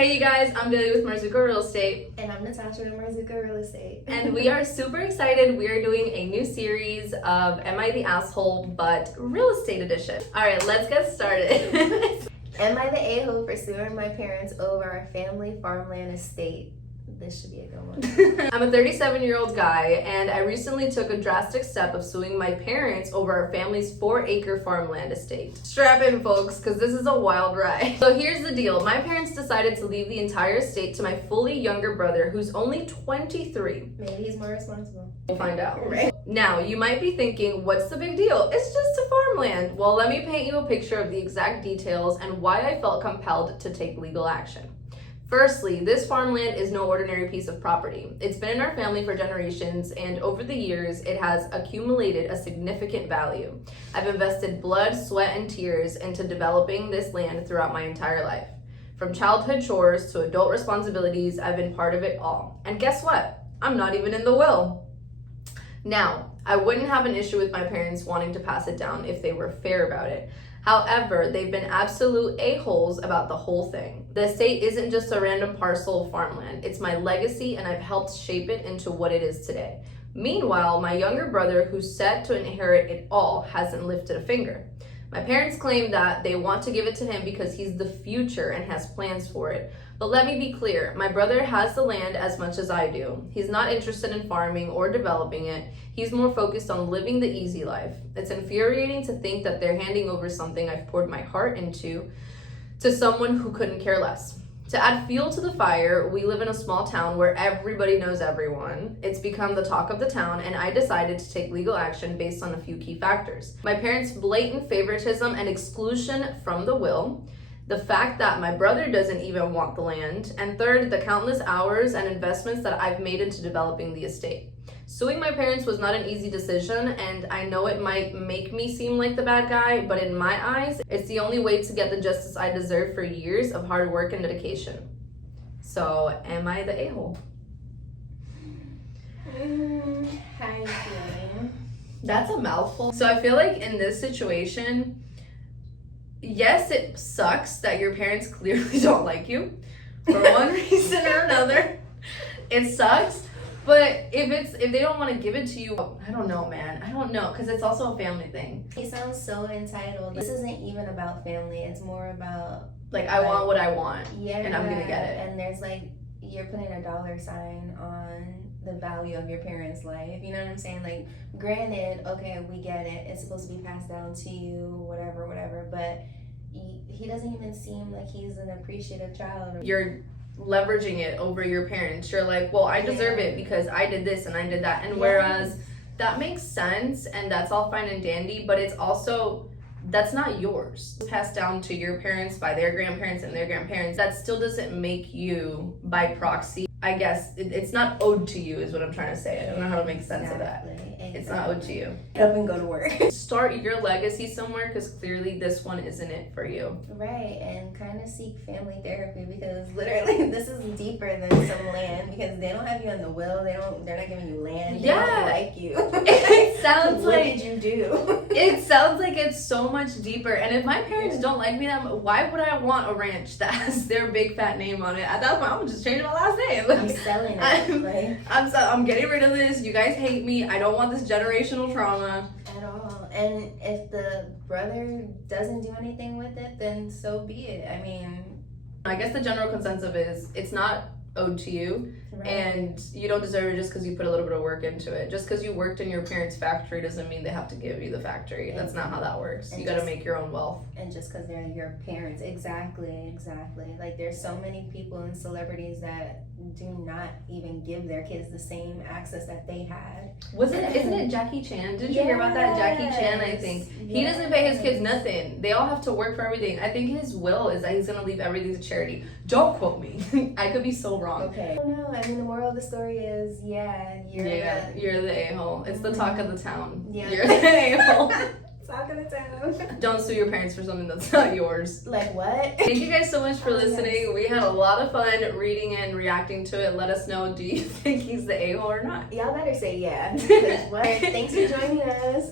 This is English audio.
Hey you guys, I'm Billy with Marzucco Real Estate. And I'm Natasha with Marzucco Real Estate. And we are super excited. We are doing a new series of Am I the Asshole, but Real Estate Edition. Alright, let's get started. Am I the a-hole for suing my parents over our family farmland estate? This should be a good one. I'm a 37-year-old guy, and I recently took a drastic step of suing my parents over our family's 4-acre farmland estate. Strap in, folks, because this is a wild ride. So here's the deal. My parents decided to leave the entire estate to my fully younger brother, who's only 23. Maybe he's more responsible. We'll find out. Right. Now, you might be thinking, what's the big deal? It's just a farmland. Well, let me paint you a picture of the exact details and why I felt compelled to take legal action. Firstly, this farmland is no ordinary piece of property. It's been in our family for generations, and over the years, it has accumulated a significant value. I've invested blood, sweat, and tears into developing this land throughout my entire life. From childhood chores to adult responsibilities, I've been part of it all. And guess what? I'm not even in the will. Now, I wouldn't have an issue with my parents wanting to pass it down if they were fair about it. However, they've been absolute a-holes about the whole thing. The estate isn't just a random parcel of farmland. It's my legacy, and I've helped shape it into what it is today. Meanwhile, my younger brother, who's set to inherit it all, hasn't lifted a finger. My parents claim that they want to give it to him because he's the future and has plans for it. But let me be clear, my brother has the land as much as I do. He's not interested in farming or developing it. He's more focused on living the easy life. It's infuriating to think that they're handing over something I've poured my heart into to someone who couldn't care less. To add fuel to the fire, we live in a small town where everybody knows everyone. It's become the talk of the town, and I decided to take legal action based on a few key factors. My parents' blatant favoritism and exclusion from the will, the fact that my brother doesn't even want the land, and third, the countless hours and investments that I've made into developing the estate. Suing my parents was not an easy decision, and I know it might make me seem like the bad guy, but in my eyes, it's the only way to get the justice I deserve for years of hard work and dedication. So, am I the a-hole? How are you feeling? That's a mouthful. So I feel like in this situation, yes, it sucks that your parents clearly don't like you for one reason or another. It sucks. But if they don't want to give it to you, I don't know, man. I don't know, because it's also a family thing. He sounds so entitled. This isn't even about family. It's more about like I want what I want, yeah, and I'm gonna get it. And there's like you're putting a dollar sign on the value of your parents' life. You know what I'm saying? Like, granted, okay, we get it. It's supposed to be passed down to you, whatever. But he doesn't even seem like he's an appreciative child. You're leveraging it over your parents. You're like, well, I deserve it because I did this and I did that. And whereas that makes sense and that's all fine and dandy, but it's also, that's not yours. It's passed down to your parents by their grandparents and their grandparents. That still doesn't make you, by proxy, I guess, it's not owed to you is what I'm trying to say. I don't know how to make sense of that. It's not owed to you. Get up and go to work. Start your legacy somewhere, because clearly this one isn't it for you. Right, and kind of seek family therapy, because literally this is deeper than some land, because they don't have you in the will. They're not giving you land. They don't like you. It sounds what like, did you do? It sounds like it's so much deeper. And if my parents don't like me, why would I want a ranch that has their big fat name on it? At that point, I'm just changing my last name. I'm selling it. I'm getting rid of this. You guys hate me. I don't want this generational trauma at all. And if the brother doesn't do anything with it, then so be it. I mean, I guess the general consensus is it's not owed to you, and you don't deserve it just because you put a little bit of work into it. Just because you worked in your parents' factory doesn't mean they have to give you the factory. That's not how that works. You got to make your own wealth. And just because they're your parents, exactly. Like, there's so many people and celebrities that do not even give their kids the same access that they had. Isn't it Jackie Chan? Did you hear about that? Jackie Chan, I think. He doesn't pay his kids nothing. They all have to work for everything. I think his will is that he's going to leave everything to charity. Don't quote me. I could be so wrong. Okay. No, I mean, the moral of the story is, you're the a-hole. It's the talk of the town. Yeah. You're the a-hole. Talk of the town. Don't sue your parents for something that's not yours. Like what? Thank you guys so much for listening. Yes. We had a lot of fun reading and reacting to it. Let us know, do you think he's the a-hole or not? Y'all better say yeah. What? Thanks for joining us.